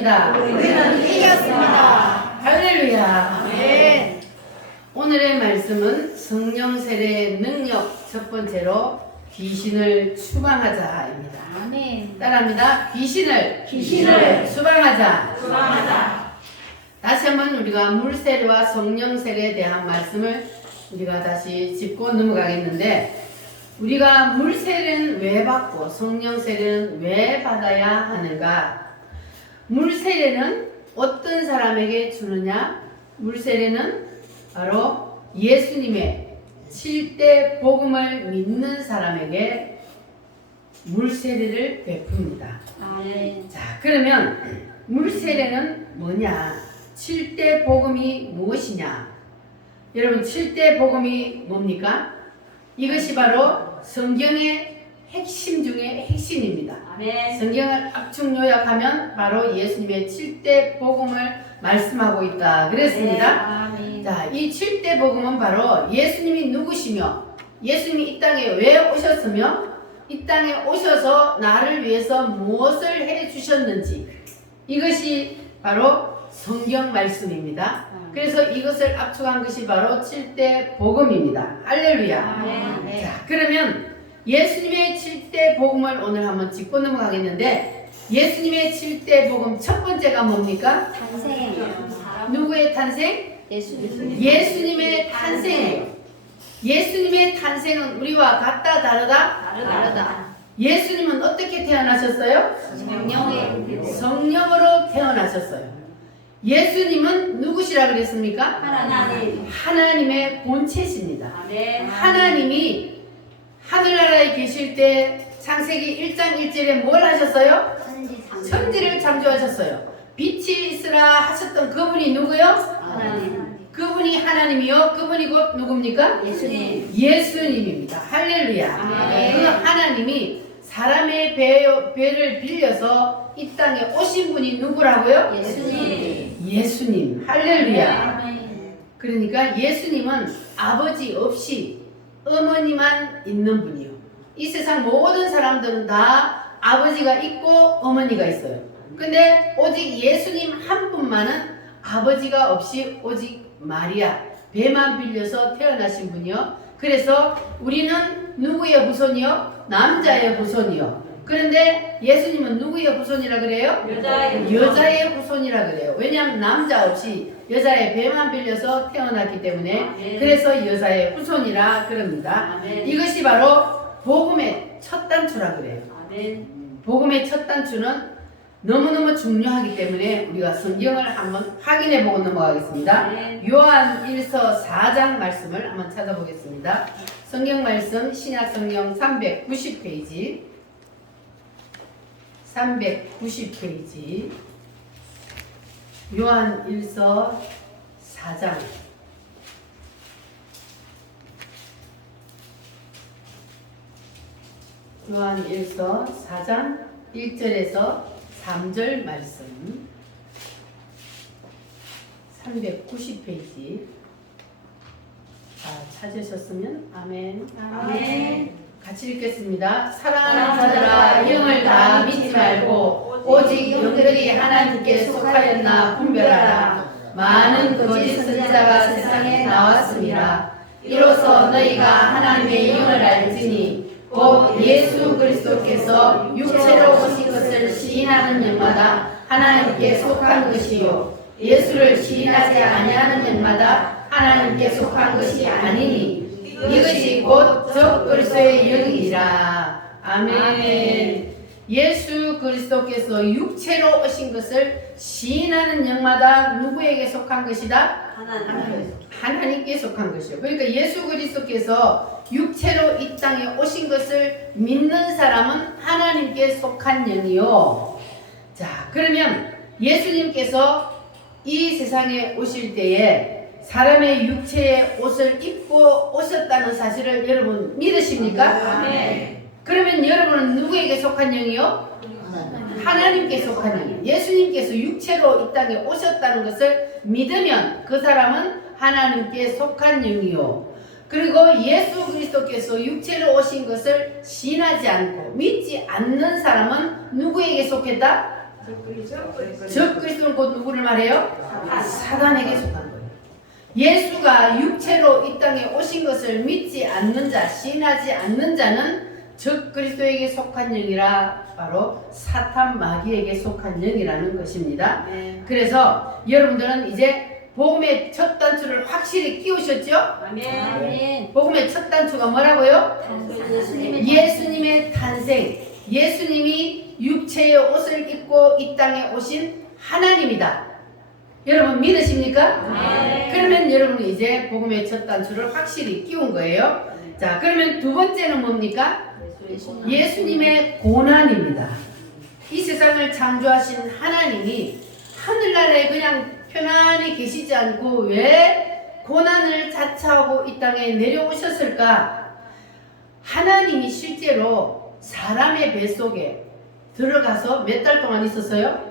이겼습니다. 우리는 이겼습니다. 할렐루야. 아멘. 오늘의 말씀은 성령 세례의 능력 첫 번째로 귀신을 추방하자입니다. 아멘. 따라합니다. 귀신을 추방하자. 다시 한번 우리가 물 세례와 성령 세례에 대한 말씀을 우리가 다시 짚고 넘어가겠는데, 우리가 물 세례는 왜 받고 성령 세례는 왜 받아야 하는가? 물 세례는 어떤 사람에게 주느냐? 물 세례는 바로 예수님의 7대 복음을 믿는 사람에게 물 세례를 베풉니다. 아멘. 자, 그러면 물 세례는 뭐냐? 7대 복음이 무엇이냐? 여러분, 7대 복음이 뭡니까? 이것이 바로 성경의 핵심 중에 핵심입니다. 아멘. 성경을 압축 요약하면 바로 예수님의 7대 복음을 말씀하고 있다 그랬습니다. 아멘. 자, 이 7대 복음은 바로 예수님이 누구시며, 예수님이 이 땅에 왜 오셨으며, 이 땅에 오셔서 나를 위해서 무엇을 해 주셨는지, 이것이 바로 성경 말씀입니다. 그래서 이것을 압축한 것이 바로 7대 복음입니다. 할렐루야. 아멘. 자, 그러면 예수님의 7대 복음을 오늘 한번 짚고 넘어가겠는데, 예수님의 7대 복음 첫 번째가 뭡니까? 탄생. 누구의 탄생? 예수님. 예수님의 탄생이에요. 예수님의 탄생은 우리와 같다 다르다? 다르다. 예수님은 어떻게 태어나셨어요? 성령의 성령으로 태어나셨어요. 예수님은 누구시라 그랬습니까? 하나님. 하나님의 본체십니다. 아멘. 하나님이 하늘나라에 계실 때 창세기 1장 1절에 뭘 하셨어요? 천지를 창조하셨어요. 빛이 있으라 하셨던 그분이 누구요? 하나님. 그분이 하나님이요. 그분이 곧 누굽니까? 예수님. 예수님입니다. 할렐루야. 아멘. 그 하나님이 사람의 배를 빌려서 이 땅에 오신 분이 누구라고요? 예수님. 예수님. 할렐루야. 아멘. 그러니까 예수님은 아버지 없이 어머니만 있는 분이요. 이 세상 모든 사람들은 다 아버지가 있고 어머니가 있어요. 근데 오직 예수님 한 분만은 아버지가 없이 오직 마리아, 배만 빌려서 태어나신 분이요. 그래서 우리는 누구의 후손이요? 남자의 후손이요. 그런데 예수님은 누구의 후손이라 그래요? 여자의 후손이라 그래요. 왜냐하면 남자 없이 여자의 배만 빌려서 태어났기 때문에. 아멘. 그래서 여자의 후손이라 그럽니다. 아멘. 이것이 바로 복음의 첫 단추라 그래요. 아멘. 복음의 첫 단추는 너무너무 중요하기 때문에 우리가 성경을 한번 확인해 보고 넘어가겠습니다. 네. 요한 1서 4장 말씀을 한번 찾아보겠습니다. 성경 말씀 신약 성경 390페이지 390페이지 요한 1서 4장 요한 1서 4장 1절에서 3절 말씀 390페이지 찾으셨으면 아멘. 아멘. 같이 읽겠습니다. 사랑하는 자들아 영을 다 믿지 말고 오직 영들이 하나님께 속하였나 분별하라. 많은 거짓 선지자가 세상에 나왔습니다. 이로써 너희가 하나님의 영을 알지니 곧 예수 그리스도께서 육체로 오신 것을 시인하는 영마다 하나님께 속한 것이요 예수를 시인하지 아니하는 영마다 하나님께 속한 것이 아니니 이것이 곧 적그리스도의 영이라. 아멘. 예수 그리스도께서 육체로 오신 것을 시인하는 영마다 누구에게 속한 것이다? 하나님께 속한 것이요. 그러니까 예수 그리스도께서 육체로 이 땅에 오신 것을 믿는 사람은 하나님께 속한 영이요. 자, 그러면 예수님께서 이 세상에 오실 때에 사람의 육체의 옷을 입고 오셨다는 사실을 여러분 믿으십니까? 네. 그러면 여러분은 누구에게 속한 영이요? 하나님께 속한 영. 예수님께서 육체로 이 땅에 오셨다는 것을 믿으면 그 사람은 하나님께 속한 영이요. 그리고 예수 그리스도께서 육체로 오신 것을 신하지 않고 믿지 않는 사람은 누구에게 속했다? 적그리스도는 곧 누구를 말해요? 사단에게 속한 거예요. 예수가 육체로 이 땅에 오신 것을 믿지 않는 자, 신하지 않는 자는 적그리스도에게 속한 영이라 바로 사탄 마귀에게 속한 영이라는 것입니다. 그래서 여러분들은 이제 복음의 첫 단추를 확실히 끼우셨죠? 아멘. 복음의 첫 단추가 뭐라고요? 예수님의 예수님의 탄생. 예수님이 육체의 옷을 입고 이 땅에 오신 하나님이다. 여러분 믿으십니까? 네. 그러면 여러분이 이제 복음의 첫 단추를 확실히 끼운 거예요. 자, 그러면 두 번째는 뭡니까? 예수님의 고난입니다. 이 세상을 창조하신 하나님이 하늘나라에 그냥 편안히 계시지 않고 왜 고난을 자처하고 이 땅에 내려오셨을까? 하나님이 실제로 사람의 뱃속에 들어가서 몇 달 동안 있었어요?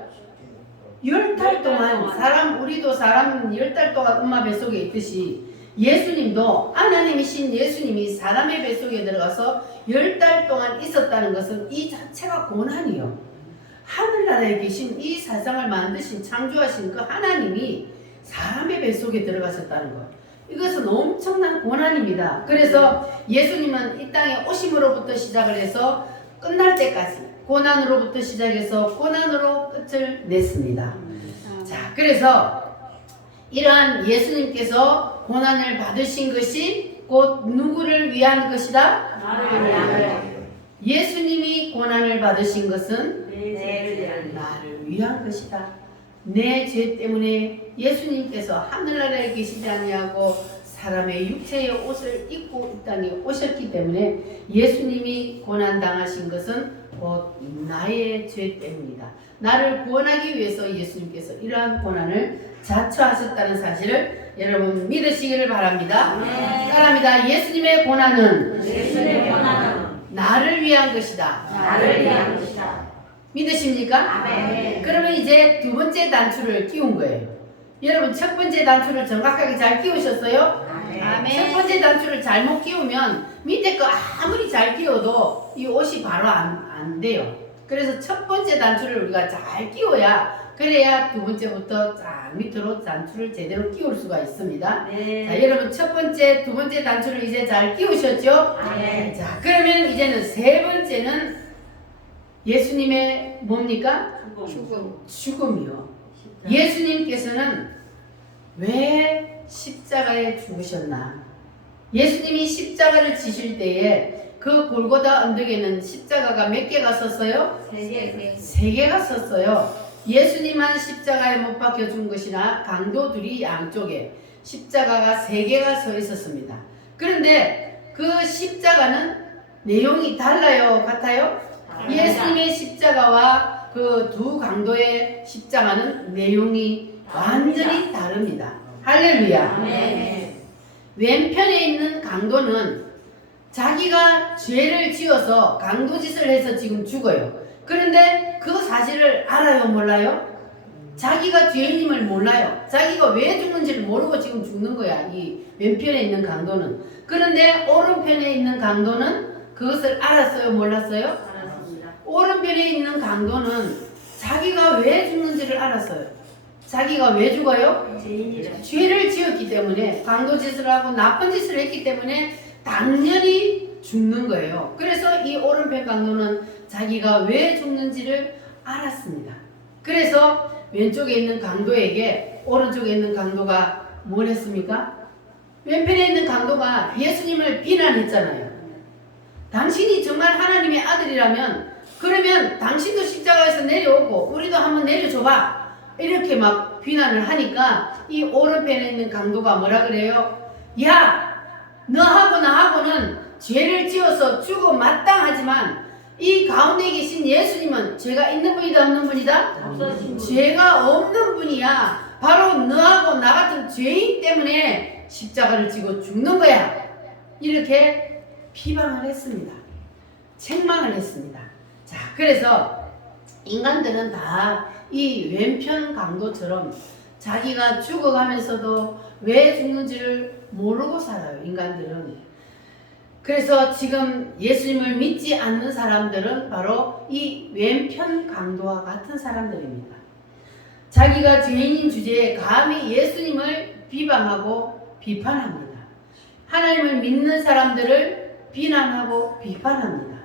10달 동안. 우리도 사람 10달 동안 엄마 뱃속에 있듯이 예수님도 하나님이신 예수님이 사람의 뱃속에 들어가서 10달 동안 있었다는 것은 이 자체가 고난이요. 하늘나라에 계신 이 세상을 만드신 창조하신 그 하나님이 사람의 뱃속에 들어가셨다는 것. 이것은 엄청난 고난입니다. 그래서 예수님은 이 땅에 오심으로부터 시작을 해서 끝날 때까지 고난으로부터 시작해서 고난으로 끝을 냈습니다. 자, 그래서 이러한 예수님께서 고난을 받으신 것이 곧 누구를 위한 것이다? 예수님이 고난을 받으신 것은 나를 위한 것이다. 내 죄 때문에 예수님께서 하늘나라에 계시지 아니하고 사람의 육체의 옷을 입고 이 땅에 오셨기 때문에 예수님이 고난당하신 것은 곧 나의 죄 때문이다. 나를 구원하기 위해서 예수님께서 이러한 고난을 자처하셨다는 사실을 여러분 믿으시기를 바랍니다. 따라합니다. 예수님의 고난은 나를 위한 것이다. 믿으십니까? 아멘. 그러면 이제 두 번째 단추를 끼운 거예요. 여러분 첫 번째 단추를 정확하게 잘 끼우셨어요? 첫 번째 단추를 잘못 끼우면 밑에 거 아무리 잘 끼워도 이 옷이 바로 안 돼요. 그래서 첫 번째 단추를 우리가 잘 끼워야 그래야 두 번째부터 쫙 밑으로 단추를 제대로 끼울 수가 있습니다. 자, 여러분 첫 번째, 두 번째 단추를 이제 잘 끼우셨죠? 자, 그러면 이제는 세 번째는 예수님의 뭡니까? 죽음이요. 예수님께서는 왜 십자가에 죽으셨나? 예수님이 십자가를 지실 때에 그 골고다 언덕에는 십자가가 몇 개가 섰어요? 세 개가 섰어요. 예수님만 십자가에 못 박혀 준 것이나 강도들이 양쪽에 십자가가 세 개가 서 있었습니다. 그런데 그 십자가는 내용이 달라요? 같아요? 예수님의 십자가와 그 두 강도의 십자가는 내용이 완전히 다릅니다. 할렐루야. 왼편에 있는 강도는 자기가 죄를 지어서 강도짓을 해서 지금 죽어요. 그런데 그 사실을 알아요? 몰라요? 자기가 죄인임을 몰라요. 자기가 왜 죽는지를 모르고 지금 죽는 거야. 이 왼편에 있는 강도는. 그런데 오른편에 있는 강도는 그것을 알았어요? 몰랐어요? 오른편에 있는 강도는 자기가 왜 죽는지를 알았어요. 자기가 왜 죽어요? 죄를 지었기 때문에, 강도짓을 하고 나쁜 짓을 했기 때문에 당연히 죽는 거예요. 그래서 이 오른편 강도는 자기가 왜 죽는지를 알았습니다. 그래서 왼쪽에 있는 강도에게 오른쪽에 있는 강도가 뭘 했습니까? 왼편에 있는 강도가 예수님을 비난했잖아요. 당신이 정말 하나님의 아들이라면 그러면 당신도 십자가에서 내려오고 우리도 한번 내려줘봐. 이렇게 막 비난을 하니까 이 오른편에 있는 강도가 뭐라 그래요? 야! 너하고 나하고는 죄를 지어서 죽어 마땅하지만 이 가운데 계신 예수님은 죄가 있는 분이다 없는 분이다? 죄가 없는 분이야. 바로 너하고 나 같은 죄인 때문에 십자가를 지고 죽는 거야. 이렇게 비방을 했습니다. 책망을 했습니다. 자, 그래서 인간들은 다 이 왼편 강도처럼 자기가 죽어가면서도 왜 죽는지를 모르고 살아요. 인간들은. 그래서 지금 예수님을 믿지 않는 사람들은 바로 이 왼편 강도와 같은 사람들입니다. 자기가 죄인인 주제에 감히 예수님을 비방하고 비판합니다. 하나님을 믿는 사람들을 비난하고 비판합니다.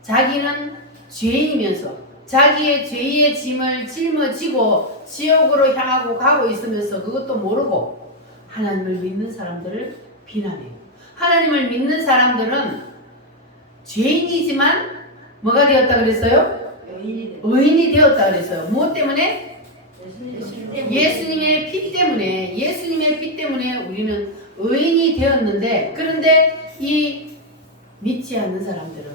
자기는 죄인이면서 자기의 죄의 짐을 짊어지고 지옥으로 향하고 가고 있으면서 그것도 모르고 하나님을 믿는 사람들을 비난해요. 하나님을 믿는 사람들은 죄인이지만 뭐가 되었다 그랬어요? 의인이 되었다 그랬어요. 무엇 때문에? 예수님의 피 때문에 우리는 의인이 되었는데, 그런데 이 믿지 않는 사람들은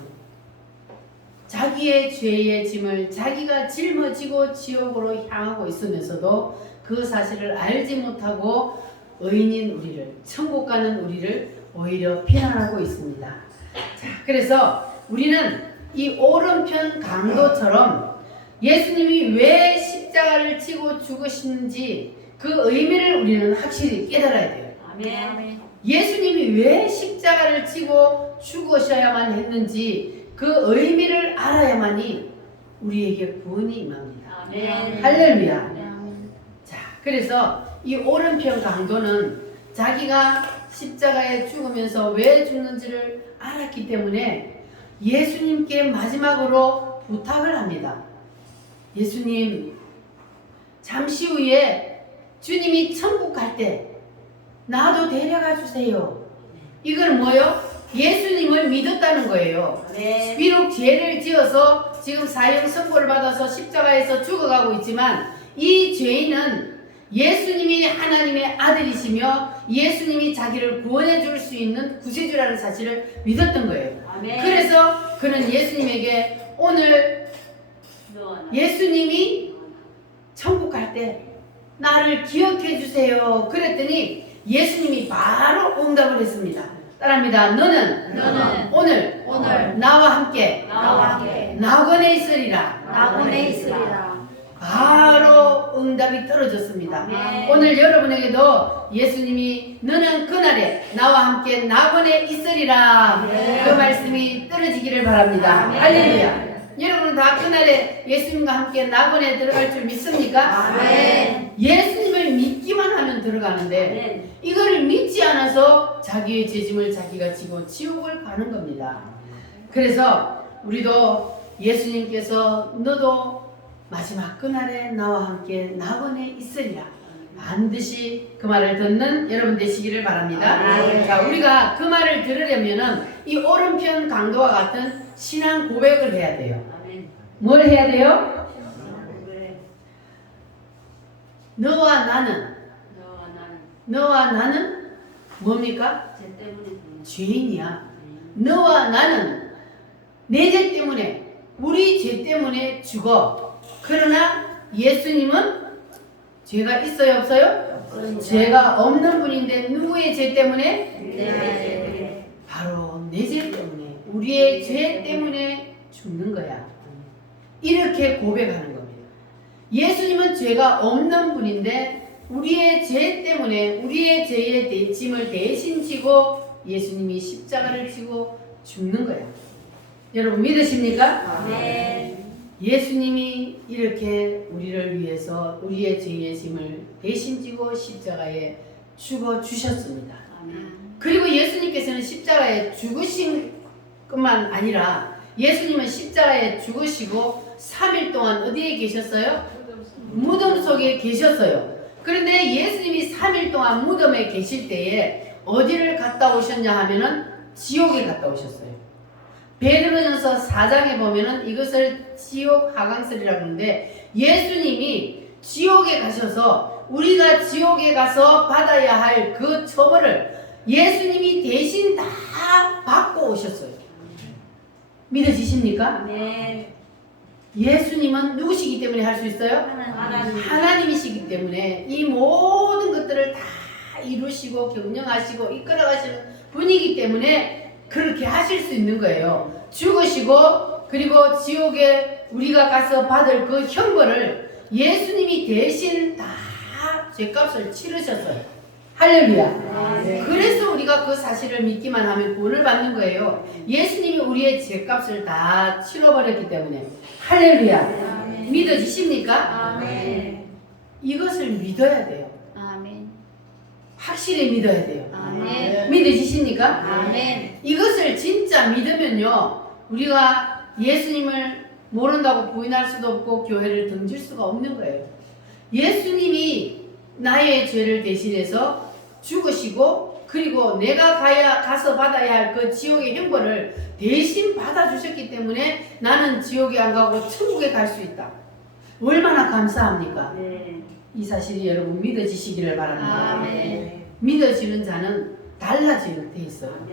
자기의 죄의 짐을 자기가 짊어지고 지옥으로 향하고 있으면서도 그 사실을 알지 못하고 의인인 우리를, 천국 가는 우리를 오히려 비난하고 있습니다. 자, 그래서 우리는 이 오른편 강도처럼 예수님이 왜 십자가를 지고 죽으시는지 그 의미를 우리는 확실히 깨달아야 돼요. 아멘. 예수님이 왜 십자가를 지고 죽으셔야만 했는지 그 의미를 알아야만이 우리에게 구원이 임합니다. 아멘. 할렐루야. 자, 그래서 이 오른편 강도는 자기가 십자가에 죽으면서 왜 죽는지를 알았기 때문에 예수님께 마지막으로 부탁을 합니다. 예수님, 잠시 후에 주님이 천국 갈 때 나도 데려가 주세요. 이건 뭐요? 예수님을 믿었다는 거예요. 비록 죄를 지어서 지금 사형 선고를 받아서 십자가에서 죽어가고 있지만 이 죄인은 예수님이 하나님의 아들이시며 예수님이 자기를 구원해 줄 수 있는 구세주라는 사실을 믿었던 거예요. 아멘. 그래서 그는 예수님에게 오늘 예수님이 천국 갈 때 나를 기억해 주세요. 그랬더니 예수님이 바로 응답을 했습니다. 따라합니다. 너는 오늘 나와 함께 낙원에 있으리라. 바로 응답이 떨어졌습니다. 아멘. 오늘 여러분에게도 예수님이 너는 그날에 나와 함께 낙원에 있으리라. 아멘. 그 말씀이 떨어지기를 바랍니다. 아멘. 할렐루야. 여러분 다 그날에 예수님과 함께 낙원에 들어갈 줄 믿습니까? 아멘. 예수님을 믿기만 하면 들어가는데 이거를 믿지 않아서 자기의 죄짐을 자기가 지고 지옥을 가는 겁니다. 그래서 우리도 예수님께서 너도 마지막 그날에 나와 함께 낙원에 있으리라. 반드시 그 말을 듣는 여러분 되시기를 바랍니다. 아멘. 자, 우리가 그 말을 들으려면은 이 오른편 강도와 같은 신앙 고백을 해야 돼요. 뭘 해야 돼요? 너와 나는 뭡니까? 죄인이야. 너와 나는 내 죄 때문에, 우리 죄 때문에 죽어. 그러나 예수님은 죄가 있어요, 없어요? 죄가 없는 분인데 누구의 죄 때문에? 바로 내 죄 때문에, 우리의 죄 때문에 죽는 거야. 이렇게 고백하는 겁니다. 예수님은 죄가 없는 분인데 우리의 죄 때문에 우리의 죄의 짐을 대신 지고 예수님이 십자가를 지고 죽는 거야. 여러분 믿으십니까? 아멘. 예수님이 이렇게 우리를 위해서 우리의 죄의 짐을 대신 지고 십자가에 죽어 주셨습니다. 그리고 예수님께서는 십자가에 죽으신 것만 아니라 예수님은 십자가에 죽으시고 3일 동안 어디에 계셨어요? 무덤 속에 계셨어요. 그런데 예수님이 3일 동안 무덤에 계실 때에 어디를 갔다 오셨냐 하면은 지옥에 갔다 오셨어요. 베드로전서 4장에 보면은 이것을 지옥 하강설이라고 하는데 예수님이 지옥에 가셔서 우리가 지옥에 가서 받아야 할 그 처벌을 예수님이 대신 다 받고 오셨어요. 믿어지십니까? 네. 예수님은 누구시기 때문에 할 수 있어요? 하나님이시기 때문에 이 모든 것들을 다 이루시고 경영하시고 이끌어가시는 분이기 때문에 그렇게 하실 수 있는 거예요. 죽으시고 그리고 지옥에 우리가 가서 받을 그 형벌을 예수님이 대신 다 죄값을 치르셨어요. 할렐루야. 그래서 우리가 그 사실을 믿기만 하면 구원을 받는 거예요. 예수님이 우리의 죄값을 다 치러버렸기 때문에. 할렐루야. 믿어지십니까? 아멘. 이것을 믿어야 돼요. 아멘. 확실히 믿어야 돼요. 아멘. 믿어지십니까? 아멘. 이것을 진짜 믿으면요, 우리가 예수님을 모른다고 부인할 수도 없고 교회를 등질 수가 없는 거예요. 예수님이 나의 죄를 대신해서 죽으시고, 그리고 내가 가서 받아야 할 그 지옥의 형벌을 대신 받아주셨기 때문에 나는 지옥에 안 가고 천국에 갈 수 있다. 얼마나 감사합니까? 이 사실이 여러분 믿어지시기를 바랍니다. 아멘. 믿어지는 자는 달라지게 돼 있어요.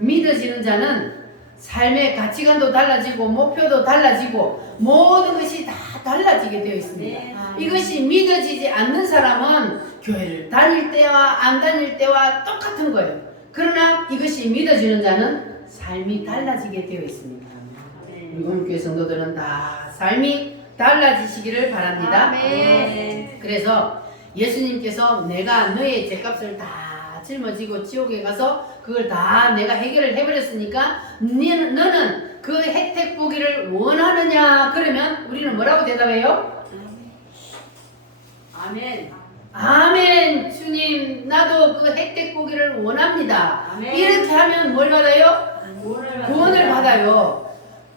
믿어지는 자는 삶의 가치관도 달라지고 목표도 달라지고 모든 것이 다 달라지게 되어 있습니다. 이것이 믿어지지 않는 사람은 교회를 다닐 때와 안 다닐 때와 똑같은 거예요. 그러나 이것이 믿어지는 자는 삶이 달라지게 되어 있습니다. 우리 온교회 성도들은 다 삶이 달라지시기를 바랍니다. 아멘. 그래서 예수님께서 내가 너의 죄값을 다 짊어지고 지옥에 가서 그걸 다 내가 해결을 해버렸으니까 너는 그 혜택 보기를 원하느냐? 그러면 우리는 뭐라고 대답해요? 아멘. 아멘. 주님, 나도 그 혜택 보기를 원합니다. 아멘. 이렇게 하면 뭘 받아요? 구원을 받아요.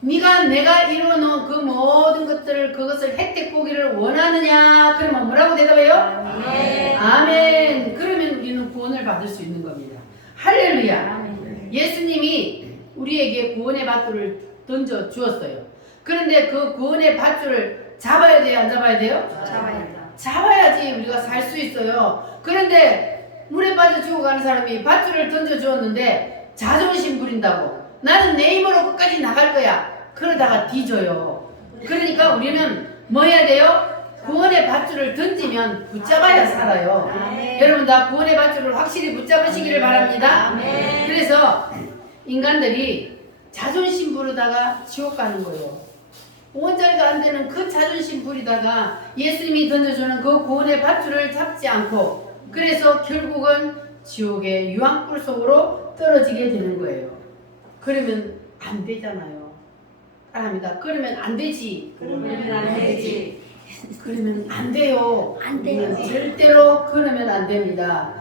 내가 이루어놓은 그 모든 것들을, 그것을 혜택 보기를 원하느냐? 그러면 뭐라고 대답해요? 아멘. 아멘. 그러면 우리는 구원을 받을 수 있는 겁니다. 할렐루야. 아멘. 예수님이 우리에게 구원의 밧줄을 던져 주었어요. 그런데 그 구원의 밧줄을 잡아야 돼요? 안 잡아야 돼요? 잡아야죠. 잡아야지 우리가 살 수 있어요. 그런데 물에 빠져 죽어가는 사람이 밧줄을 던져 주었는데 자존심 부린다고, 나는 내 힘으로 끝까지 나갈 거야, 그러다가 뒤져요. 그러니까 우리는 뭐 해야 돼요? 구원의 밧줄을 던지면 붙잡아야 살아요. 아멘. 여러분 다 구원의 밧줄을 확실히 붙잡으시기를 바랍니다. 아멘. 그래서 인간들이 자존심 부르다가 지옥 가는 거예요. 원자리가 안 되는 그 자존심 부리다가 예수님이 던져주는 그 구원의 밧줄을 잡지 않고, 그래서 결국은 지옥의 유황불 속으로 떨어지게 되는 거예요. 그러면 안 되잖아요. 사람이다. 그러면 안 되지. 그러면 안 되지. 그러면 안 돼요. 안 우리는 되지. 절대로 그러면 안 됩니다.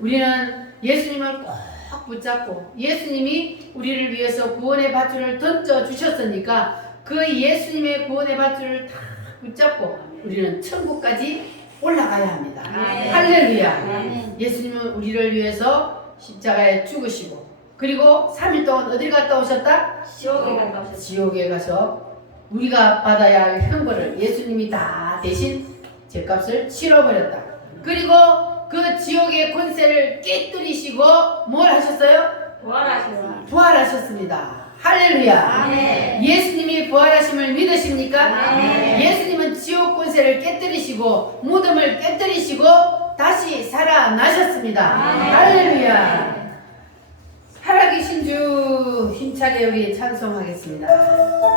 우리는 예수님을 꼭 붙잡고, 예수님이 우리를 위해서 구원의 밧줄을 던져 주셨으니까 그 예수님의 구원의 밧줄을 다 붙잡고 우리는 천국까지 올라가야 합니다. 아멘. 할렐루야. 아멘. 예수님은 우리를 위해서 십자가에 죽으시고, 그리고 3일 동안 어딜 갔다 오셨다? 지옥에 갔다 오셨어요. 지옥에 가서 우리가 받아야 할 형벌을 예수님이 다 대신 죄값을 치러버렸다. 그리고 그 지옥의 권세를 깨뜨리시고 뭘 하셨어요? 부활하셨어요. 부활하셨습니다. 할렐루야. 아멘. 예수님이 부활하심을 믿으십니까? 아멘. 예수님은 지옥 권세를 깨뜨리시고 무덤을 깨뜨리시고 다시 살아나셨습니다. 아멘. 할렐루야. 살아계신 주 힘차게 우리 찬송하겠습니다. 오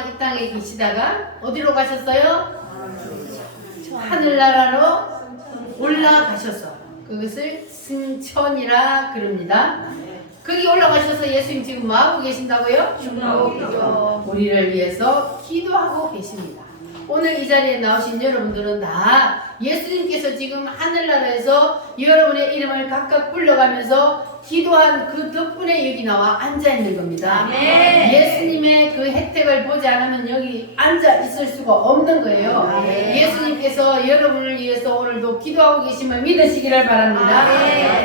동안 이 땅에 계시다가 어디로 가셨어요? 하늘나라로 올라가셨어. 그것을 승천이라 그럽니다. 거기 올라가셔서 예수님 지금 뭐 하고 계신다고요? 우리를 위해서 기도하고 계십니다. 오늘 이 자리에 나오신 여러분들은 다 예수님께서 지금 하늘나라에서 여러분의 이름을 각각 불러가면서 기도한 그 덕분에 여기 나와 앉아 있는 겁니다. 예수님의 그 혜택을 보지 않으면 여기 앉아 있을 수가 없는 거예요. 예수님께서 여러분을 위해서 오늘도 기도하고 계심을 믿으시기를 바랍니다.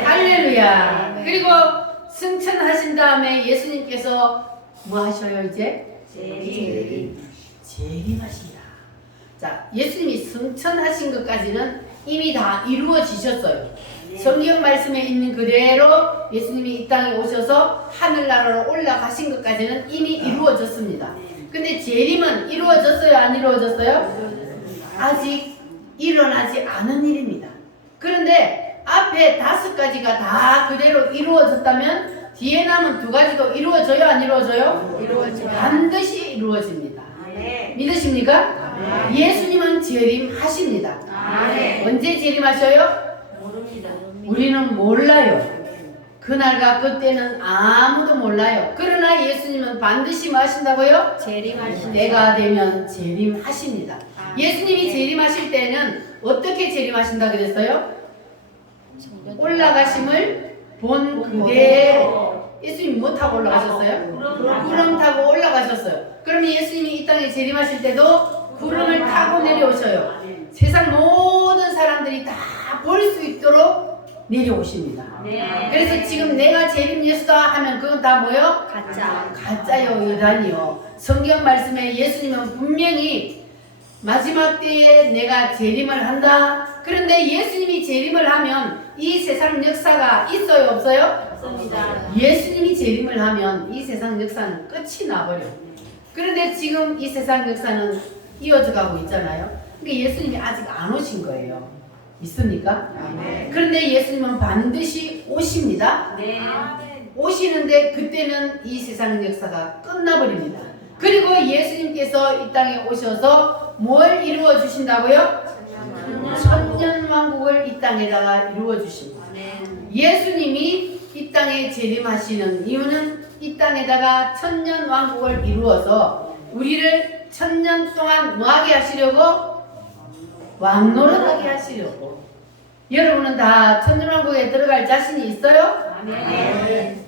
할렐루야. 그리고 승천하신 다음에 예수님께서 뭐 하셔요 이제? 재림하신다. 자, 예수님이 승천하신 것까지는 이미 다 이루어지셨어요. 성경 말씀에 있는 그대로 예수님이 이 땅에 오셔서 하늘나라로 올라가신 것까지는 이미 이루어졌습니다. 근데 재림은 이루어졌어요? 안 이루어졌어요? 아직 일어나지 않은 일입니다. 그런데 앞에 5가지가 다 그대로 이루어졌다면 뒤에 남은 2가지도 이루어져요? 안 이루어져요? 반드시 이루어집니다. 믿으십니까? 예수님은 재림하십니다. 언제 재림하셔요? 우리는 몰라요. 그날과 그때는 아무도 몰라요. 그러나 예수님은 반드시 뭐 하신다고요? 때가 되면 재림하십니다. 예수님이 재림하실 때는 어떻게 재림하신다 그랬어요? 올라가심을 본 그대로. 예수님이 뭐 타고 올라가셨어요? 구름 타고 올라가셨어요. 그러면 예수님이 이 땅에 재림하실 때도 구름을 타고 내려오셔요. 세상 모든 사람들이 다 볼 수 있도록 내려오십니다. 그래서 지금 내가 재림 예수다 하면 그건 다 뭐요? 가짜요, 이단이요. 성경 말씀에 예수님은 분명히 마지막 때에 내가 재림을 한다. 그런데 예수님이 재림을 하면 이 세상 역사가 있어요, 없어요? 없습니다. 예수님이 재림을 하면 이 세상 역사는 끝이 나버려. 그런데 지금 이 세상 역사는 이어져 가고 있잖아요. 그러니까 예수님이 아직 안 오신 거예요. 있습니까? 그런데 예수님은 반드시 오십니다. 오시는데 그때는 이 세상 역사가 끝나버립니다. 그리고 예수님께서 이 땅에 오셔서 뭘 이루어 주신다고요? 천년왕국을 이 땅에다가 이루어 주십니다. 예수님이 이 땅에 재림하시는 이유는 이 땅에다가 천년왕국을 이루어서 우리를 천년 동안 뭐하게 하시려고? 왕노릇하게 하시려고. 여러분은 다 천년왕국에 들어갈 자신이 있어요?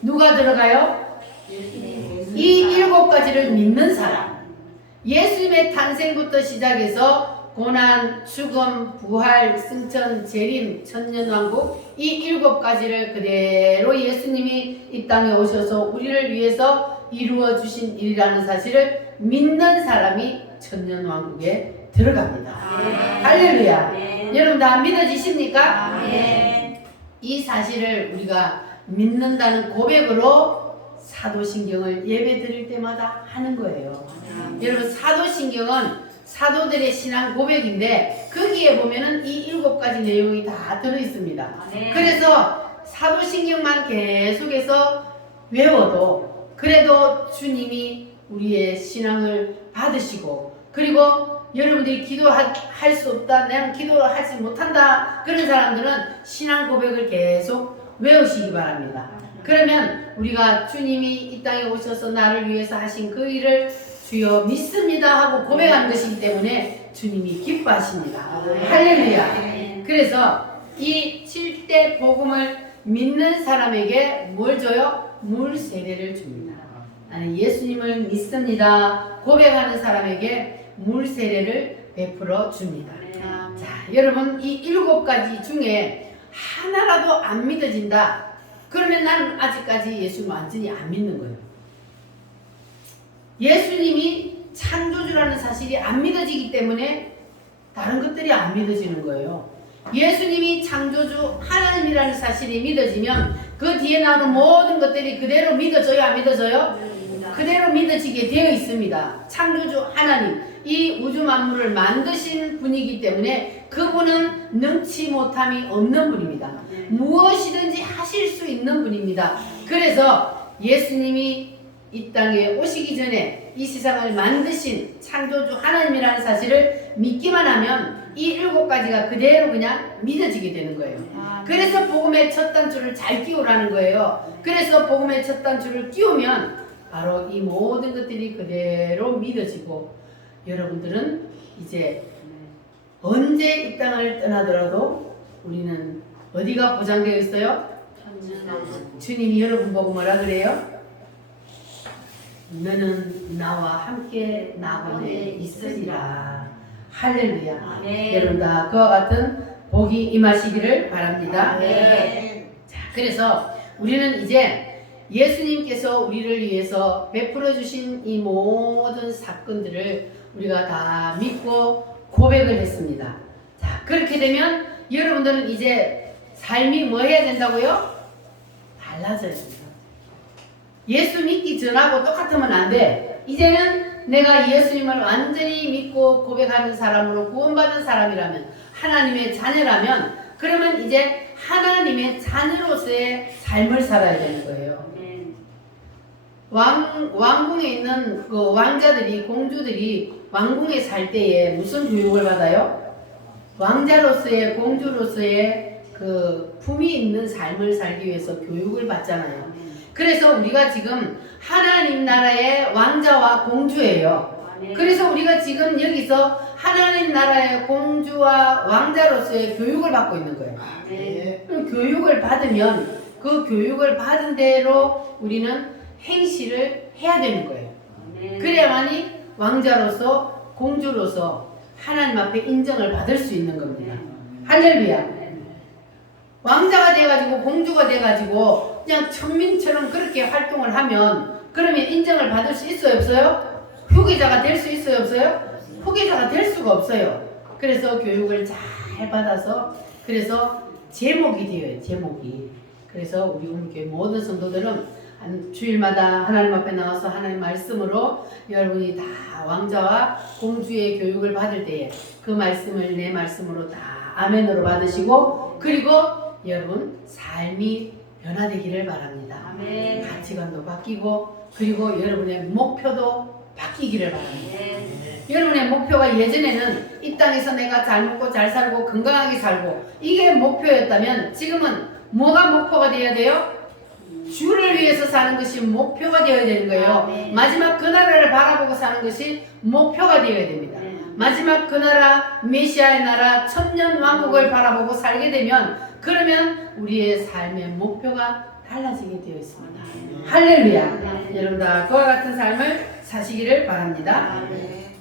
누가 들어가요? 이 7가지를 믿는 사람. 예수님의 탄생부터 시작해서 고난, 죽음, 부활, 승천, 재림, 천년왕국 이 7가지를 그대로 예수님이 이 땅에 오셔서 우리를 위해서 이루어 주신 일이라는 사실을 믿는 사람이 천년왕국에 들어갑니다. 할렐루야. 여러분 다 믿어지십니까? 이 사실을 우리가 믿는다는 고백으로 사도신경을 예배 드릴 때마다 하는 거예요. 여러분 사도신경은 사도들의 신앙 고백인데 거기에 보면은 이 7가지 내용이 다 들어있습니다. 그래서 사도신경만 계속해서 외워도 그래도 주님이 우리의 신앙을 받으시고 그리고 여러분들이 기도할 수 없다, 나는 기도를 하지 못한다 그런 사람들은 신앙 고백을 계속 외우시기 바랍니다. 그러면 우리가 주님이 이 땅에 오셔서 나를 위해서 하신 그 일을 주여 믿습니다 하고 고백하는 것이기 때문에 주님이 기뻐하십니다. 할렐루야. 그래서 이 7대 복음을 믿는 사람에게 뭘 줘요? 물 세례를 줍니다. 나는 예수님을 믿습니다 고백하는 사람에게 물 세례를 베풀어 줍니다. 자, 여러분 이 7가지 중에 하나라도 안 믿어진다. 그러면 나는 아직까지 예수님 완전히 안 믿는 거예요. 예수님이 창조주라는 사실이 안 믿어지기 때문에 다른 것들이 안 믿어지는 거예요. 예수님이 창조주 하나님이라는 사실이 믿어지면 그 뒤에 나오는 모든 것들이 그대로 믿어져요, 안 믿어져요? 그대로 믿어지게 되어 있습니다. 창조주 하나님, 이 우주 만물을 만드신 분이기 때문에 그분은 능치 못함이 없는 분입니다. 무엇이든지 하실 수 있는 분입니다. 그래서 예수님이 이 땅에 오시기 전에 이 세상을 만드신 창조주 하나님이라는 사실을 믿기만 하면 이 7가지가 그대로 그냥 믿어지게 되는 거예요. 그래서 복음의 첫 단추를 잘 끼우라는 거예요. 그래서 복음의 첫 단추를 끼우면 바로 이 모든 것들이 그대로 믿어지고 여러분들은 이제 언제 이 땅을 떠나더라도 우리는 어디가 보장되어 있어요? 주님이 여러분 보고 뭐라 그래요? 너는 나와 함께 나번에 있으리라. 할렐루야. 여러분 다 그와 같은 복이 임하시기를 바랍니다. 자, 그래서 우리는 이제 예수님께서 우리를 위해서 베풀어 주신 이 모든 사건들을 우리가 다 믿고 고백을 했습니다. 자, 그렇게 되면 여러분들은 이제 삶이 뭐 해야 된다고요? 달라져야 됩니다. 예수 믿기 전하고 똑같으면 안 돼. 이제는 내가 예수님을 완전히 믿고 고백하는 사람으로 구원받은 사람이라면, 하나님의 자녀라면, 그러면 이제 하나님의 자녀로서의 삶을 살아야 되는 거예요. 왕궁에 있는 그 왕자들이, 공주들이 왕궁에 살 때에 무슨 교육을 받아요? 왕자로서의, 공주로서의 그 품위 있는 삶을 살기 위해서 교육을 받잖아요. 그래서 우리가 지금 하나님 나라의 왕자와 공주예요. 그래서 우리가 지금 여기서 하나님 나라의 공주와 왕자로서의 교육을 받고 있는 거예요. 그럼 교육을 받으면 그 교육을 받은 대로 우리는 행실을 해야 되는 거예요. 그래야만이 왕자로서 공주로서 하나님 앞에 인정을 받을 수 있는 겁니다. 할렐루야. 왕자가 돼가지고 공주가 돼가지고 그냥 천민처럼 그렇게 활동을 하면 그러면 인정을 받을 수 있어요, 없어요? 후계자가 될 수 있어요, 없어요? 후계자가 될 수가 없어요. 그래서 교육을 잘 받아서 그래서 제목이 되어요, 제목이. 그래서 우리 우리교회 모든 성도들은 주일마다 하나님 앞에 나와서 하나님 말씀으로 여러분이 다 왕자와 공주의 교육을 받을 때에 그 말씀을 내 말씀으로 다 아멘으로 받으시고 그리고 여러분 삶이 변화되기를 바랍니다. 아멘. 가치관도 바뀌고 그리고 여러분의 목표도 바뀌기를 바랍니다. 여러분의 목표가 예전에는 이 땅에서 내가 잘 먹고 잘 살고 건강하게 살고 이게 목표였다면 지금은 뭐가 목표가 되어야 돼요? 주를 위해서 사는 것이 목표가 되어야 되는 거예요. 마지막 그 나라를 바라보고 사는 것이 목표가 되어야 됩니다. 마지막 그 나라, 메시아의 나라, 천년 왕국을 바라보고 살게 되면 그러면 우리의 삶의 목표가 달라지게 되어 있습니다. 할렐루야. 여러분 다 그와 같은 삶을 사시기를 바랍니다.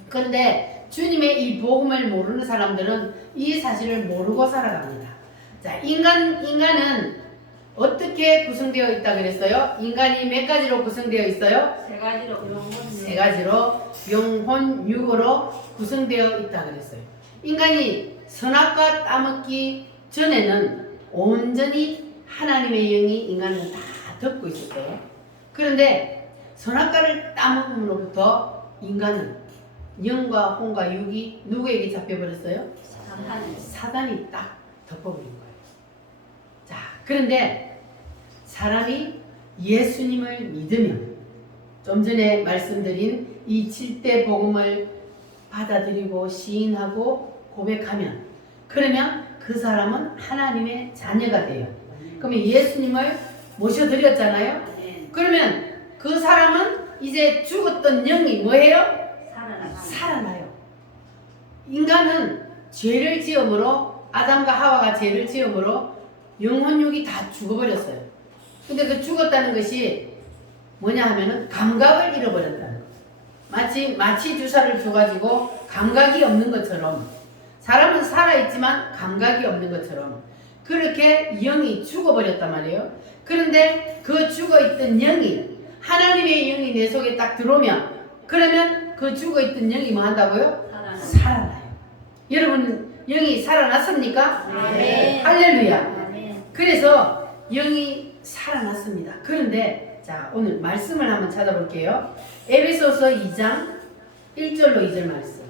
그런데 주님의 이 복음을 모르는 사람들은 이 사실을 모르고 살아갑니다. 자, 인간은 어떻게 구성되어 있다 그랬어요? 인간이 몇 가지로 구성되어 있어요? 세 가지로 영혼, 육으로 구성되어 있다 그랬어요. 인간이 선악과 따먹기 전에는 온전히 하나님의 영이 인간을 다 덮고 있었어요. 그런데 선악과를 따먹음으로부터 인간은 영과 혼과 육이 누구에게 잡혀버렸어요? 사단이 딱 덮어버린 거예요. 자, 그런데 사람이 예수님을 믿으면 좀 전에 말씀드린 이 7대 복음을 받아들이고 시인하고 고백하면 그러면 그 사람은 하나님의 자녀가 돼요. 그러면 예수님을 모셔드렸잖아요. 그러면 그 사람은 이제 죽었던 영이 뭐예요? 살아나요. 인간은 죄를 지음으로 아담과 하와가 죄를 지음으로 영혼육이 다 죽어버렸어요. 근데 그 죽었다는 것이 뭐냐 하면은 감각을 잃어버렸다는 거예요. 마치 주사를 줘가지고 감각이 없는 것처럼 사람은 살아있지만 감각이 없는 것처럼 그렇게 영이 죽어버렸단 말이에요. 그런데 그 죽어있던 영이 하나님의 영이 내 속에 딱 들어오면 그러면 그 죽어있던 영이 뭐 한다고요? 살아나요. 여러분 영이 살아났습니까? 네. 할렐루야. 그래서 영이 살아났습니다. 그런데 자 오늘 말씀을 한번 찾아볼게요. 에베소서 2장 1절로 2절 말씀.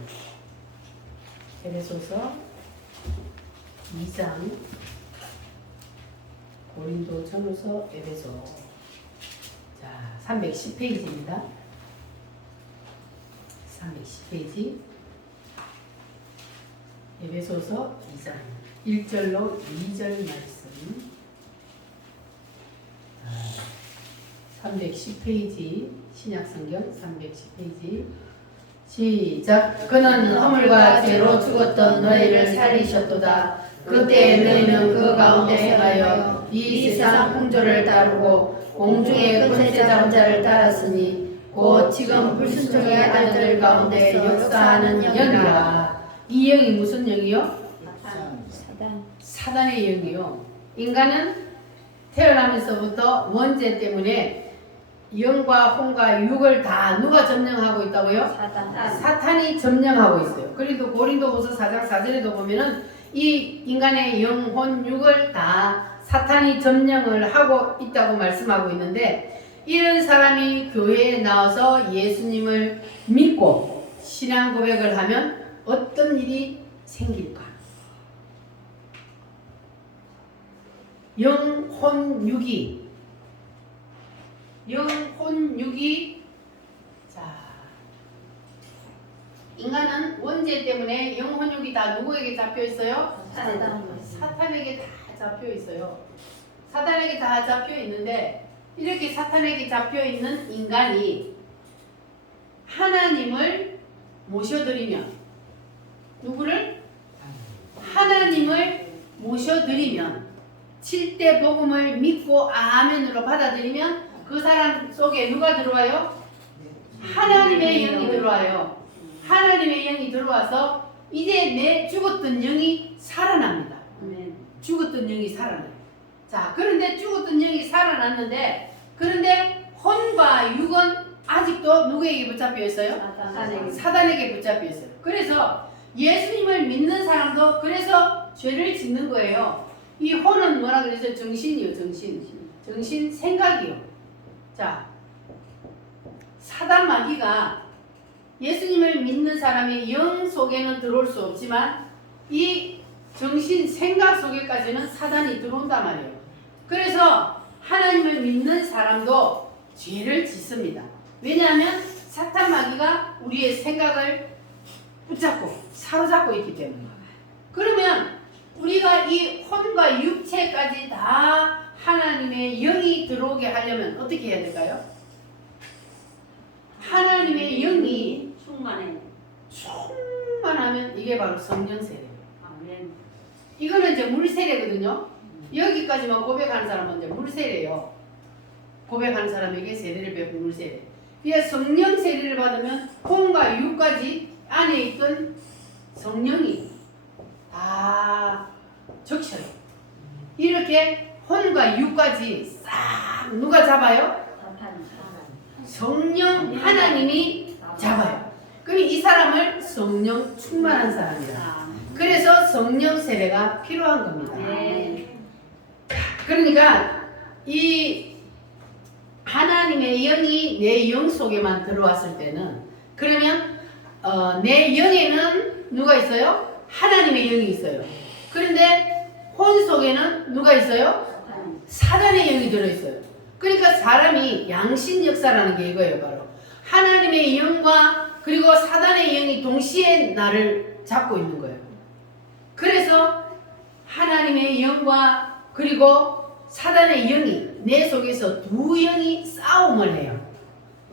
에베소서 2장 고린도 전후서 에베소. 자 자, 310페이지입니다. 310페이지. 에베소서 2장 1절로 2절 말씀. 310페이지 신약성경 310페이지 시작. 그는 허물과 죄로 죽었던 너희를 살리셨도다. 그때 너희는 그 가운데 행하여 이 세상 풍조를 따르고 공중의 권세 잡은 자를 따랐으니 곧 지금 불순종의 아들들 가운데 역사하는 영이라. 이 영이 무슨 영이요? 사단의 영이요. 인간은 태어나면서부터 원죄 때문에 영과 혼과 육을 다 누가 점령하고 있다고요? 사탄이 점령하고 있어요. 그래도 고린도후서 4장 4절에도 보면은 이 인간의 영, 혼, 육을 다 사탄이 점령을 하고 있다고 말씀하고 있는데, 이런 사람이 교회에 나와서 예수님을 믿고 신앙 고백을 하면 어떤 일이 생길까? 영, 혼, 육이 자, 인간은 원죄 때문에 영, 혼, 육이 다 누구에게 잡혀 있어요? 사탄에게 다 잡혀 있어요. 사탄에게 다 잡혀 있는데, 이렇게 사탄에게 잡혀 있는 인간이 하나님을 모셔드리면, 누구를? 하나님을 모셔드리면, 7대 복음을 믿고 아멘으로 받아들이면 그 사람 속에 누가 들어와요? 하나님의 영이 들어와요. 하나님의 영이 들어와서 이제 내 죽었던 영이 살아납니다. 죽었던 영이 살아나요. 자, 그런데 죽었던 영이 살아났는데, 그런데 혼과 육은 아직도 누구에게 붙잡혀 있어요? 사단에게 붙잡혀 있어요. 그래서 예수님을 믿는 사람도 그래서 죄를 짓는 거예요. 이 혼은 뭐라 그랬어요? 정신이요, 정신 생각이요. 자, 사단 마귀가 예수님을 믿는 사람의 영 속에는 들어올 수 없지만 이 정신 생각 속에까지는 사단이 들어온단 말이에요. 그래서 하나님을 믿는 사람도 죄를 짓습니다. 왜냐하면 사탄 마귀가 우리의 생각을 붙잡고 사로잡고 있기 때문에. 그러면 우리가 이 혼과 육체까지 다 하나님의 영이 들어오게 하려면 어떻게 해야 될까요? 하나님의 영이 충만하면 이게 바로 성령 세례예요. 이거는 이제 물 세례거든요. 여기까지만 고백하는 사람은 이제 물 세례예요. 고백하는 사람에게 세례를 베푼 물 세례. 그래서 성령 세례를 받으면 혼과 육까지 안에 있던 성령이 다 적셔요. 이렇게 혼과 육까지 싹 누가 잡아요? 성령 하나님이 잡아요. 그럼 이 사람을 성령 충만한 사람이다. 그래서 성령 세례가 필요한 겁니다. 그러니까 이 하나님의 영이 내 영 속에만 들어왔을 때는, 그러면 내 영에는 누가 있어요? 하나님의 영이 있어요. 그런데 혼 속에는 누가 있어요? 사단의 영이 들어있어요. 그러니까 사람이 양신 역사라는 게 이거예요. 바로 하나님의 영과 그리고 사단의 영이 동시에 나를 잡고 있는 거예요. 그래서 하나님의 영과 그리고 사단의 영이 내 속에서 두 영이 싸움을 해요.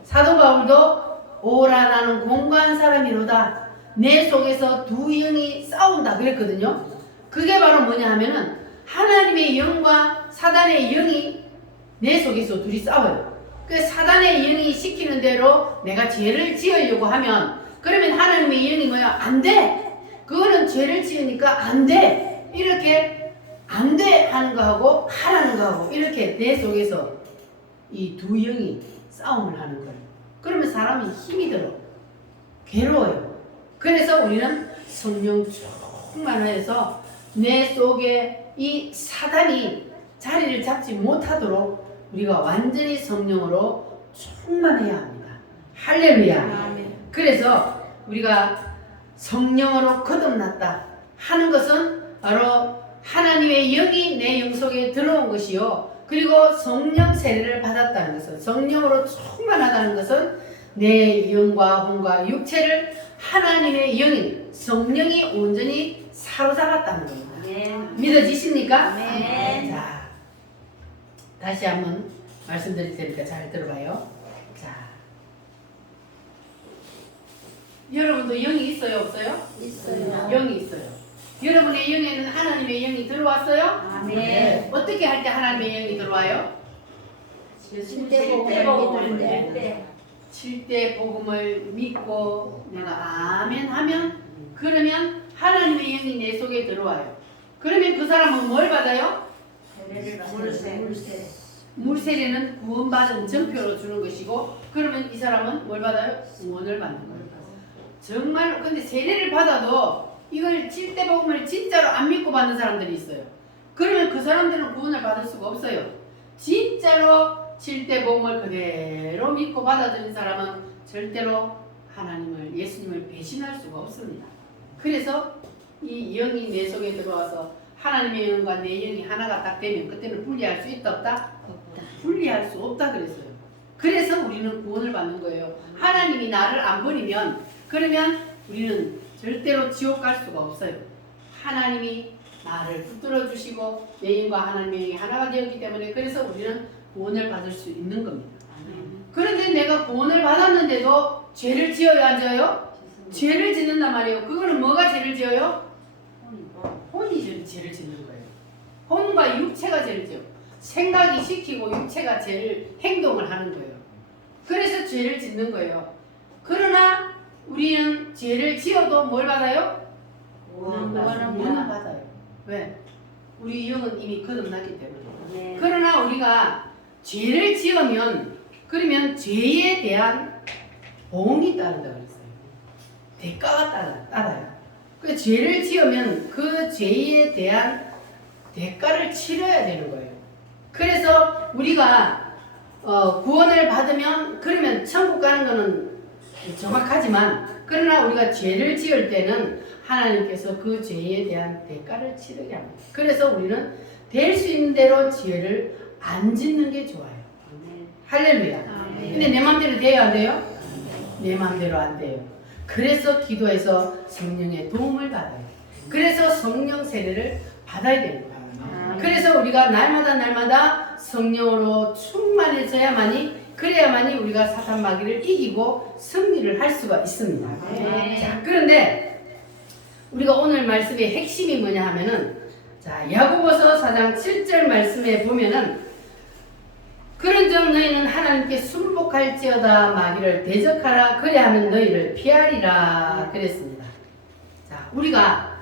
사도 바울도 오라 나는 공고한 사람이로다. 내 속에서 두 영이 싸운다 그랬거든요. 그게 바로 뭐냐 하면은 하나님의 영과 사단의 영이 내 속에서 둘이 싸워요. 그 사단의 영이 시키는 대로 내가 죄를 지으려고 하면, 그러면 하나님의 영이 뭐야? 안 돼! 그거는 죄를 지으니까 안 돼! 이렇게 안 돼! 하는 거하고 하라는 거하고 이렇게 내 속에서 이 두 영이 싸움을 하는 거예요. 그러면 사람이 힘이 들어. 괴로워요. 그래서 우리는 성령 충만해서 내 속에 이 사단이 자리를 잡지 못하도록 우리가 완전히 성령으로 충만해야 합니다. 할렐루야. 그래서 우리가 성령으로 거듭났다 하는 것은 바로 하나님의 영이 내 영 속에 들어온 것이요, 그리고 성령 세례를 받았다는 것은, 성령으로 충만하다는 것은 내 영과 혼과 육체를 하나님의 영인 성령이 온전히 사로잡았다는 겁니다. 아멘. 믿어지십니까? 아멘. 자, 다시 한번 말씀드릴 테니까 잘 들어봐요. 자, 여러분도 영이 있어요, 없어요? 있어요. 영이 있어요. 여러분의 영에는 하나님의 영이 들어왔어요? 아멘. 어떻게 할 때 하나님의 영이 들어와요? 실대복음을 낼 때. 7대 복음을 믿고 내가 아멘 하면, 그러면 하나님의 영이 내 속에 들어와요. 그러면 그 사람은 뭘 받아요? 물세. 물세례는 구원받은 증표로 주는 것이고, 그러면 이 사람은 뭘 받아요? 구원을 받는 거예요. 정말 근데 세례를 받아도 이걸 7대 복음을 진짜로 안 믿고 받는 사람들이 있어요. 그러면 그 사람들은 구원을 받을 수가 없어요. 진짜로 7대 복음을 그대로 믿고 받아들인 사람은 절대로 하나님을, 예수님을 배신할 수가 없습니다. 그래서 이 영이 내 속에 들어와서 하나님의 영과 내 영이 하나가 딱 되면 그때는 분리할 수 있다 없다? 분리할 수 없다 그랬어요. 그래서 우리는 구원을 받는 거예요. 하나님이 나를 안 버리면, 그러면 우리는 절대로 지옥 갈 수가 없어요. 하나님이 나를 붙들어 주시고 내 영과 하나님의 영이 하나가 되었기 때문에, 그래서 우리는 구원을 받을 수 있는 겁니다. 그런데 내가 구원을 받았는데도 죄를 지어야 안 지어요? 죄를 짓는단 말이에요. 그거는 뭐가 죄를 지어요? 혼이 죄를 짓는 거예요. 혼과 육체가 죄를 지어. 생각이 시키고 육체가 죄를, 행동을 하는 거예요. 그래서 죄를 짓는 거예요. 그러나 우리는 죄를 지어도 뭘 받아요? 구원을 받아요. 왜? 우리 영은 이미 거듭났기 때문에. 그러나 우리가 죄를 지으면, 그러면 죄에 대한 보응이 따른다고 그랬어요. 대가가 따라요. 그 죄를 지으면 그 죄에 대한 대가를 치러야 되는 거예요. 그래서 우리가 구원을 받으면, 그러면 천국 가는 거는 정확하지만, 그러나 우리가 죄를 지을 때는 하나님께서 그 죄에 대한 대가를 치르게 합니다. 그래서 우리는 될 수 있는 대로 죄를 안 짓는 게 좋아요. 할렐루야. 근데 내 마음대로 돼요, 안 돼요? 내 마음대로 안 돼요. 그래서 기도해서 성령의 도움을 받아요. 그래서 성령 세례를 받아야 됩니다. 그래서 우리가 날마다 성령으로 충만해져야만이, 그래야만이 우리가 사탄 마귀를 이기고 승리를 할 수가 있습니다. 자, 그런데 우리가 오늘 말씀의 핵심이 뭐냐 하면은, 자, 야고보서 4장 7절 말씀에 보면은, 그런즉 너희는 하나님께 순복할지어다 마귀를 대적하라, 그래하면 너희를 피하리라 그랬습니다. 자, 우리가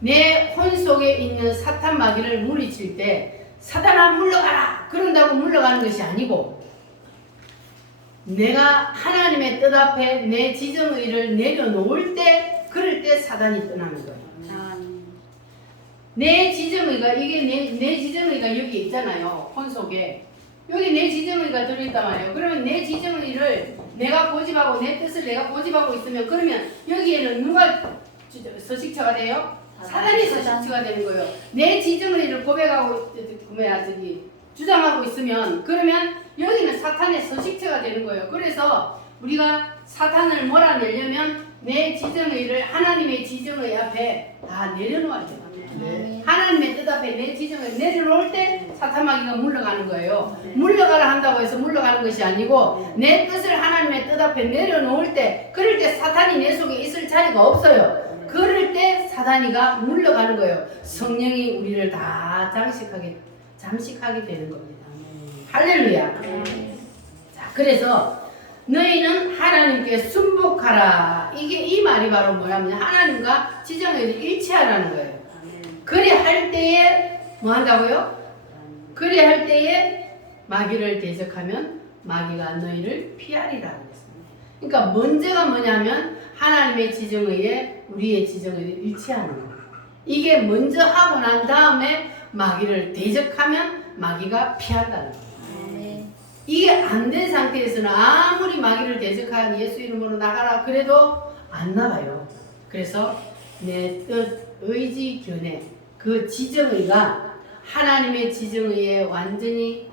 내 혼 속에 있는 사탄 마귀를 물리칠 때, 사탄아 물러가라 그런다고 물러가는 것이 아니고, 내가 하나님의 뜻 앞에 내 지정의를 내려놓을 때, 그럴 때 사단이 떠나는 거예요. 내 지정의가, 이게 내 지정의가 여기 있잖아요. 혼 속에 여기 내 지정의가 들어있단 말이에요. 그러면 내 지정의를 내가 고집하고 내 뜻을 내가 고집하고 있으면, 그러면 여기에는 누가 서식처가 돼요? 사단이 서식처가 되는 거예요. 내 지정의를 고백하고 주장하고 있으면, 그러면 여기는 사탄의 서식처가 되는 거예요. 그래서 우리가 사탄을 몰아내려면 내 지정의를 하나님의 지정의 앞에 다 내려놓아야 돼요. 네. 하나님의 뜻 앞에 내 지정을 내려놓을 때 사탄 마귀가 물러가는 거예요. 물러가라 한다고 해서 물러가는 것이 아니고, 내 뜻을 하나님의 뜻 앞에 내려놓을 때, 그럴 때 사탄이 내 속에 있을 자리가 없어요. 그럴 때 사단이가 물러가는 거예요. 성령이 우리를 다 잠식하게 되는 겁니다. 할렐루야. 자, 그래서 너희는 하나님께 순복하라. 이 말이 바로 뭐냐면, 하나님과 지정을 일치하라는 거예요. 그래 할 때에 뭐 한다고요? 그래 할 때에 마귀를 대적하면 마귀가 너희를 피하리라고 했습니다. 그러니까 먼저가 뭐냐면, 하나님의 지정의에 우리의 지정의를 일치하는 거예요. 이게 먼저 하고 난 다음에 마귀를 대적하면 마귀가 피한다는 거예요. 이게 안 된 상태에서는 아무리 마귀를 대적하여 예수 이름으로 나가라 그래도 안 나가요. 그래서 내 뜻, 의지, 견해, 그 지정의가 하나님의 지정의에 완전히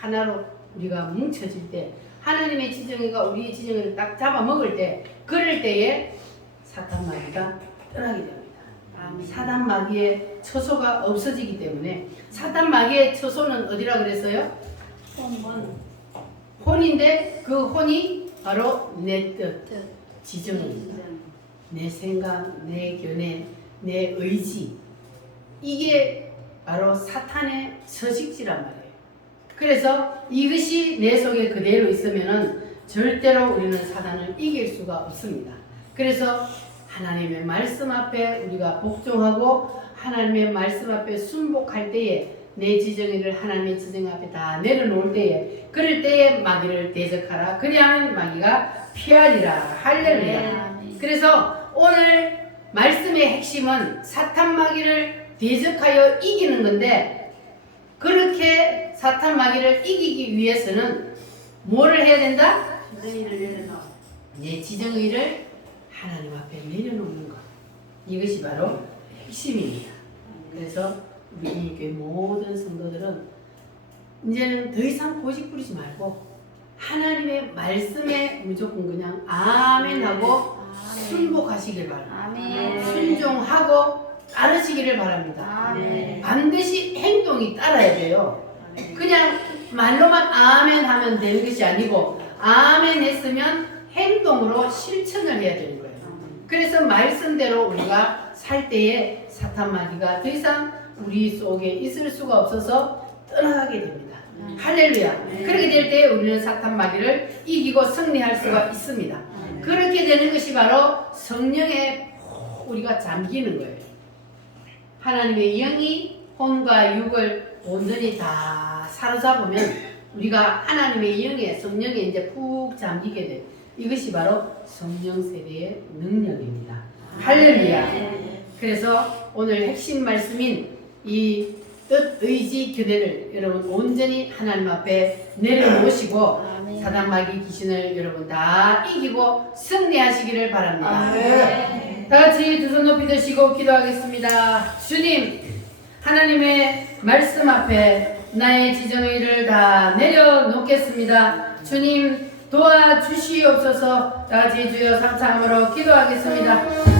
하나로 우리가 뭉쳐질 때, 하나님의 지정의가 우리의 지정의를 딱 잡아먹을 때, 그럴 때에 사탄 마귀가 떠나게 됩니다. 사단 마귀의 처소가 없어지기 때문에, 사단 마귀의 처소는 어디라 그랬어요? 혼인데 그 혼이 바로 내 뜻, 지정입니다. 내 생각, 내 견해, 내 의지, 이게 바로 사탄의 서식지란 말이에요. 그래서 이것이 내 속에 그대로 있으면은 절대로 우리는 사단을 이길 수가 없습니다. 그래서 하나님의 말씀 앞에 우리가 복종하고 하나님의 말씀 앞에 순복할 때에, 내 지정의를 하나님의 지정 앞에 다 내려놓을 때에, 그럴 때에 마귀를 대적하라. 그리하면 마귀가 피하리라. 할렐루야. 그래서 오늘 말씀의 핵심은 사탄 마귀를 대적하여 이기는 건데, 그렇게 사탄 마귀를 이기기 위해서는 뭐를 해야 된다? 내 지정의를 하나님 앞에 내려놓는 것. 이것이 바로 핵심입니다. 그래서 우리 교회 모든 성도들은 이제는 더 이상 고집 부리지 말고 하나님의 말씀에 무조건 그냥 아멘 하고 순복하시길 바랍니다. 순종하고 따르시기를 바랍니다. 반드시 행동이 따라야 돼요. 그냥 말로만 아멘 하면 되는 것이 아니고, 아멘 했으면 행동으로 실천을 해야 되는 거예요. 그래서 말씀대로 우리가 살 때에 사탄 마귀가 더 이상 우리 속에 있을 수가 없어서 떠나가게 됩니다. 할렐루야. 그렇게 될 때 우리는 사탄 마귀를 이기고 승리할 수가 있습니다. 그렇게 되는 것이 바로 성령에 우리가 잠기는 거예요. 하나님의 영이 혼과 육을 온전히 다 사로잡으면 우리가 하나님의 영에, 성령에 이제 푹 잠기게 돼요. 이것이 바로 성령 세례의 능력입니다. 할렐루야. 그래서 오늘 핵심 말씀인 이 뜻, 의지, 교대를 여러분 온전히 하나님 앞에 내려놓으시고 사단 마귀 귀신을 여러분 다 이기고 승리하시기를 바랍니다. 다 같이 두 손 높이 드시고 기도하겠습니다. 주님, 하나님의 말씀 앞에 나의 지정의를 다 내려놓겠습니다. 주님 도와주시옵소서. 다 같이 주여 삼창으로 기도하겠습니다.